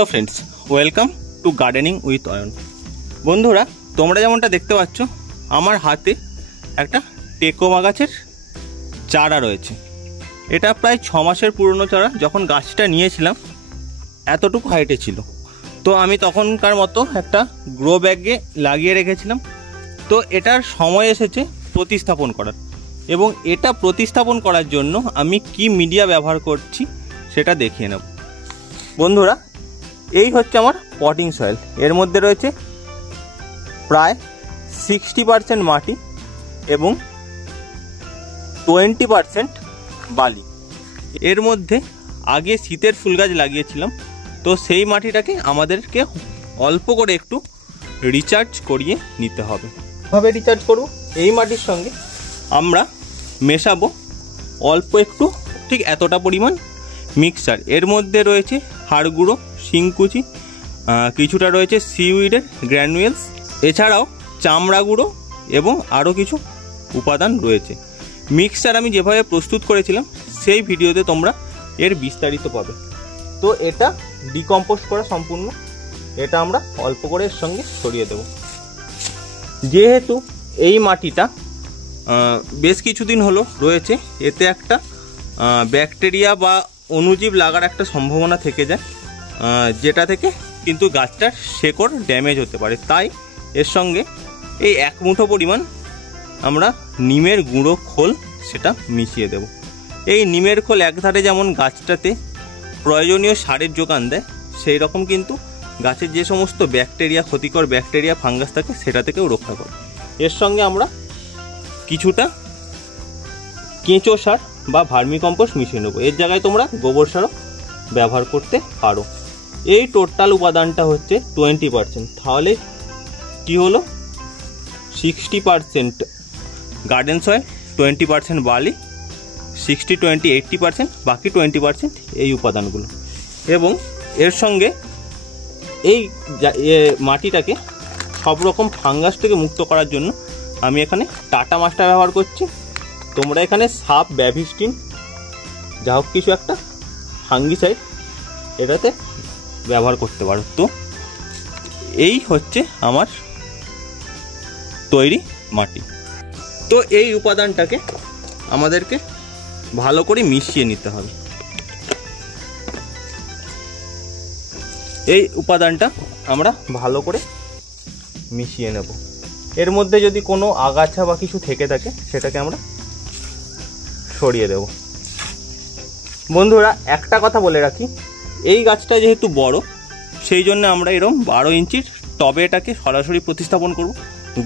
Hello friends, welcome to gardening with Ayan. বন্ধুরা, তোমরা যেমনটা দেখতে পাচ্ছ আমার হাতে একটা টেকোমা গাছের চারা রয়েছে। এটা প্রায় 6 মাসের পুরনো চারা। যখন গাছটা নিয়েছিলাম এতটুকু হাইটে ছিল, তো আমি তখনকার মতো একটা গ্রো ব্যাগে লাগিয়ে রেখেছিলাম। তো এটার সময় এসেছে প্রতিস্থাপন করার, এবং এটা প্রতিস্থাপন করার জন্য আমি কি মিডিয়া ব্যবহার করছি সেটা দেখিয়ে নেব। বন্ধুরা, এই হচ্ছে আমার পটিং সয়েল। এর মধ্যে রয়েছে প্রায় 60% মাটি এবং 20% বালি। এর মধ্যে আগে শীতের ফুল গাছ লাগিয়েছিলাম, তো সেই মাটিটাকে আমাদেরকে অল্প করে একটু রিচার্জ করিয়ে নিতে হবে। কীভাবে রিচার্জ করব? এই মাটির সঙ্গে আমরা মেশাবো অল্প একটু, ঠিক এতটা পরিমাণ মিক্সচার। এর মধ্যে রয়েছে হাড় গুঁড়ো, শিংকুচি, কিছুটা রয়েছে সিউইডের গ্র্যানুয়েলস, এছাড়াও চামড়া গুঁড়ো এবং আরও কিছু উপাদান রয়েছে। মিক্সচার আমি যেভাবে প্রস্তুত করেছিলাম সেই ভিডিওতে তোমরা এর বিস্তারিত পাবে। তো এটা ডিকম্পোজ করা সম্পূর্ণ, এটা আমরা অল্প করে এর সঙ্গে ছড়িয়ে দেব। যেহেতু এই মাটিটা বেশ কিছুদিন হলো রয়েছে, এতে একটা ব্যাকটেরিয়া বা অণুজীব লাগার একটা সম্ভাবনা থেকে যায়, যেটা থেকে কিন্তু গাছটার শেকড় ড্যামেজ হতে পারে। তাই এর সঙ্গে এই 1 মুঠো পরিমাণ আমরা নিমের গুঁড়ো খোল সেটা মিশিয়ে দেব। এই নিমের খোল একধারে যেমন গাছটাতে প্রয়োজনীয় সারের যোগান দেয়, সেই রকম কিন্তু গাছের যে সমস্ত ব্যাকটেরিয়া, ক্ষতিকর ব্যাকটেরিয়া, ফাঙ্গাস থাকে সেটা থেকেও রক্ষা করে। এর সঙ্গে আমরা কিছুটা কেঁচো সার বা ভার্মিকম্পোস্ট মিশিয়ে নেবো। এর জায়গায় তোমরা গোবর সারও ব্যবহার করতে পারো। এই টোটাল উপাদানটা হচ্ছে 20%। তাহলে কি হলো? 60% গার্ডেন সয়েল, 20% বালি, 60-20-80%, বাকি 20% এই উপাদানগুলো। এবং এর সঙ্গে এই মাটিটাকে সব রকম ফাঙ্গাস থেকে মুক্ত করার জন্য আমি এখানে টাটা মাস্টার ব্যবহার করছি। তোমরা এখানে সাপ, ব্যাভিস্টিন, যা হোক কিছু একটা ফাঙ্গিসাইড এটাতে ব্যবহার করতে পারো। তো এই হচ্ছে আমার তৈরি মাটি। তো এই উপাদানটাকে আমাদেরকে ভালো করে মিশিয়ে নিতে হবে। এই উপাদানটা আমরা ভালো করে মিশিয়ে নেব। এর মধ্যে যদি কোনো আগাছা বা কিছু থেকে থাকে সেটাকে আমরা সরিয়ে দেব। বন্ধুরা, একটা কথা বলে রাখি, এই গাছটা যেহেতু বড়, সেই জন্য আমরা এরকম 12 ইঞ্চির টবে এটাকে সরাসরি প্রতিস্থাপন করব।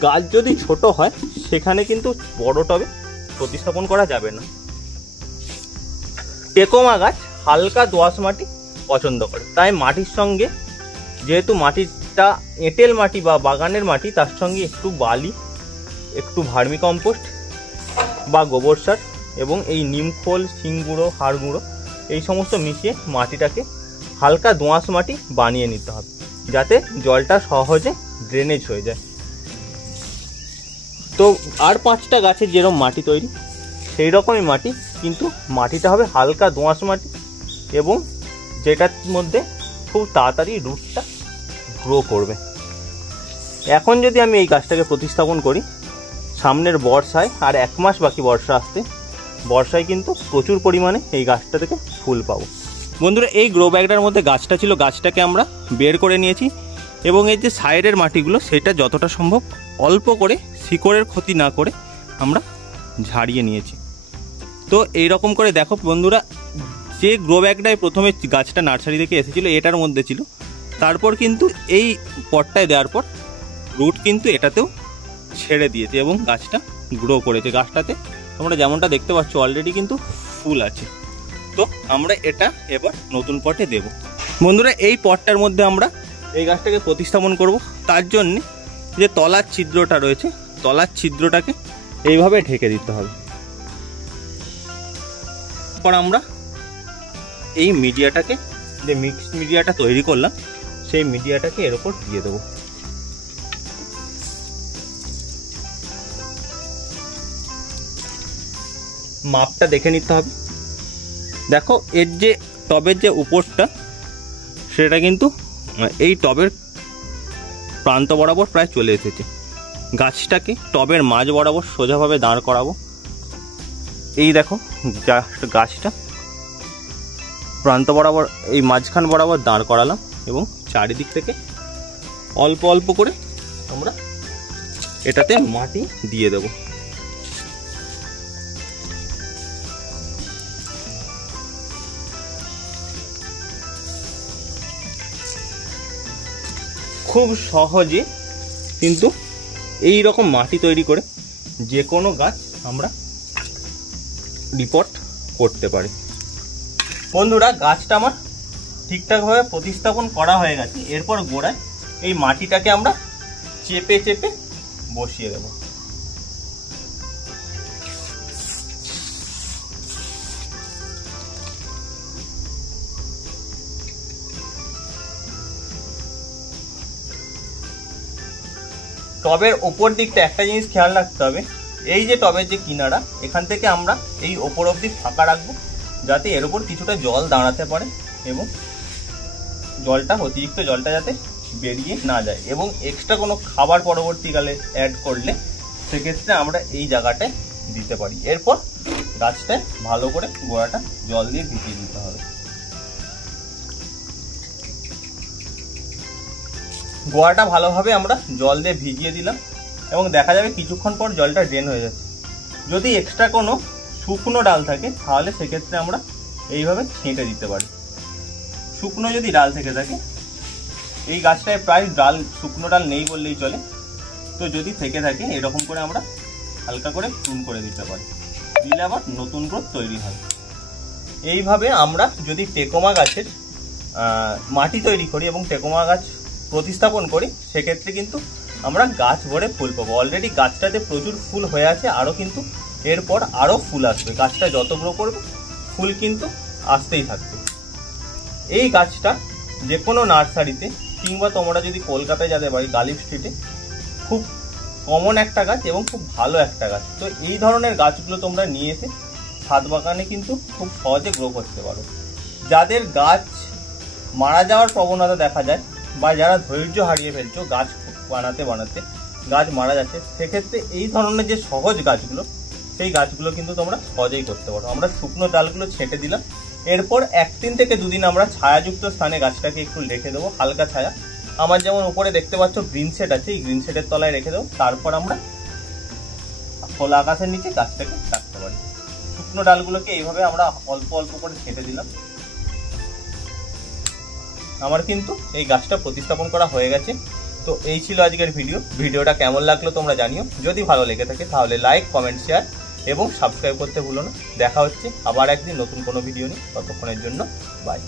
গাছ যদি ছোট হয় সেখানে কিন্তু বড় টবে প্রতিস্থাপন করা যাবে না। টেকোমা গাছ হালকা দোআঁশ মাটি পছন্দ করে, তাই মাটির সঙ্গে, যেহেতু মাটিটা এঁটেল মাটি বা বাগানের মাটি, তার সঙ্গে একটু বালি, একটু ভার্মিকম্পোস্ট বা গোবর সার এবং এই নিম খোল, শিং গুঁড়ো, হাড় গুঁড়ো এই সমস্ত মিশিয়ে মাটিটাকে হালকা দোআঁশ মাটি বানিয়ে নিতে হবে, যাতে জলটা সহজে ড্রেনেজ হয়ে যায়। তো আর 5টা গাছের যেরকম মাটি তৈরি, সেই রকমই মাটি, কিন্তু মাটিটা হবে হালকা দোআঁশ মাটি, এবং যেটার মধ্যে খুব তাড়াতাড়ি রুটটা গ্রো করবে। এখন যদি আমি এই গাছটাকে প্রতিস্থাপন করি, সামনের বর্ষায় আর 1 মাস বাকি বর্ষা আসতে, বর্ষায় কিন্তু প্রচুর পরিমাণে এই গাছটা থেকে ফুল পাবো। বন্ধুরা, এই গ্রো ব্যাগটার মধ্যে গাছটা ছিল, গাছটাকে আমরা বের করে নিয়েছি, এবং এই যে সাইডের মাটিগুলো সেটা যতটা সম্ভব অল্প করে, শিকড়ের ক্ষতি না করে আমরা ঝাড়িয়ে নিয়েছি। তো এই রকম করে দেখো বন্ধুরা, যে গ্রো ব্যাগটায় প্রথমে গাছটা নার্সারি থেকে এসেছিলো এটার মধ্যে ছিল, তারপর কিন্তু এই পটটায় দেওয়ার পর রুট কিন্তু এটাতেও ছেড়ে দিয়েছে এবং গাছটা গ্রো করেছে। গাছটাতে তোমরা যেমনটা দেখতে পাচ্ছ অলরেডি কিন্তু ফুল আছে। তো আমরা এটা এবার নতুন পটে দেব। বন্ধুরা, এই পটটার মধ্যে আমরা এই গাছটাকে প্রতিস্থাপন করব। তার জন্যে যে তলার ছিদ্রটা রয়েছে, তলার ছিদ্রটাকে এইভাবে ঢেকে দিতে হবে। তারপর আমরা এই মিডিয়াটাকে, যে মিক্সড মিডিয়াটা তৈরি করলাম, সেই মিডিয়াটাকে এর উপর দিয়ে দেবো। মাপটা দেখে নিতে হবে। দেখো, এর যে টবের যে উপরটা সেটা কিন্তু এই টবের প্রান্ত বরাবর প্রায় চলে এসেছে। গাছটাকে টবের মাঝ বরাবর সোজাভাবে দাঁড় করাবো। এই দেখো গাছটা প্রান্ত বরাবর এই মাঝখান বরাবর দাঁড় করালাম এবং চারিদিক থেকে অল্প অল্প করে আমরা এটাতে মাটি দিয়ে দেব। খুব সহজে কিন্তু এই রকম মাটি তৈরি করে যে কোনো গাছ আমরা রিপোর্ট করতে পারি। বন্ধুরা, গাছটা আমার ঠিকঠাকভাবে প্রতিস্থাপন করা হয়ে গেছে। এরপর গোড়ায় এই মাটিটাকে আমরা চেপে চেপে বসিয়ে দেব। টবের ওপর দিকটা একটা জিনিস খেয়াল রাখতে হবে, এই যে টবের যে কিনারা, এখান থেকে আমরা এই ওপর অবধি ফাঁকা রাখবো যাতে এর উপর কিছুটা জল দাঁড়াতে পারে এবং অতিরিক্ত জলটা যাতে বেরিয়ে না যায়। এবং এক্সট্রা কোনো খাবার পরবর্তীকালে অ্যাড করলে সেক্ষেত্রে আমরা এই জায়গাটায় দিতে পারি। এরপর গাছটায় ভালো করে গোড়াটা জল দিয়ে ভিজিয়ে দিতে হবে। গোড়াটা ভালোভাবে আমরা জল দিয়ে ভিজিয়ে দিলাম এবং দেখা যাবে কিছুক্ষণ পর জলটা ড্রেন হয়ে যাচ্ছে। যদি এক্সট্রা কোনো শুকনো ডাল থাকে তাহলে সেক্ষেত্রে আমরা এইভাবে ছেঁটে দিতে পারি। শুকনো যদি ডাল থেকে থাকে, এই গাছটায় প্রায় শুকনো ডাল নেই বললেই চলে, তো যদি থেকে থাকে এরকম করে আমরা হালকা করে চুন করে দিতে পারি, দিলে আবার নতুন গ্রোথ তৈরি হয়। এইভাবে আমরা যদি টেকোমা গাছের মাটি তৈরি করি এবং টেকোমা গাছ প্রতিস্থাপন করি, সেক্ষেত্রে কিন্তু আমরা গাছ ভরে ফুল পাবো। অলরেডি গাছটাতে প্রচুর ফুল হয়ে আছে, আরও কিন্তু এরপর আরও ফুল আসবে। গাছটা যত গ্রো করবে ফুল কিন্তু আসতেই থাকবে। এই গাছটা যে কোনো নার্সারিতে কিংবা তোমরা যদি কলকাতায় যেতে পারি গালিব স্ট্রিটে, খুব কমন একটা গাছ এবং খুব ভালো একটা গাছ। তো এই ধরনের গাছগুলো তোমরা নিয়ে এসে ছাদ বাগানে কিন্তু খুব সহজে গ্রো করতে পারো। যাদের গাছ মারা যাওয়ার প্রবণতা দেখা যায় বা যারা ধৈর্য হারিয়ে ফেলছো গাছ বানাতে গাছ মারা যাচ্ছে, সেক্ষেত্রে এই ধরনের যে সহজ গাছগুলো, সেই গাছগুলো কিন্তু তোমরা সহজেই করতে পারো। আমরা শুকনো ডালগুলো ছেঁটে দিলাম, এরপর 1 থেকে 2 দিন আমরা ছায়াযুক্ত স্থানে গাছটাকে একটু রেখে দেবো, হালকা ছায়া। আমার যেমন উপরে দেখতে পাচ্ছ গ্রিন শেড আছে, এই গ্রিন শেডের তলায় রেখে দেবো। তারপর আমরা খোলা আকাশের নিচে গাছটাকে রাখতে পারি। শুকনো ডালগুলোকে এইভাবে আমরা অল্প অল্প করে ছেঁটে দিলাম। আমার কিন্তু এই গাছটা প্রতিস্থাপন করা হয়ে গেছে। তো এই ছিল আজকের ভিডিওটা কেমন লাগলো তোমরা জানিও। যদি ভালো লেগে থাকে তাহলে লাইক, কমেন্ট, শেয়ার এবং সাবস্ক্রাইব করতে ভুলো না। দেখা হচ্ছে আবার একদিন নতুন কোনো ভিডিও নিয়ে। ততক্ষণের জন্য বাই।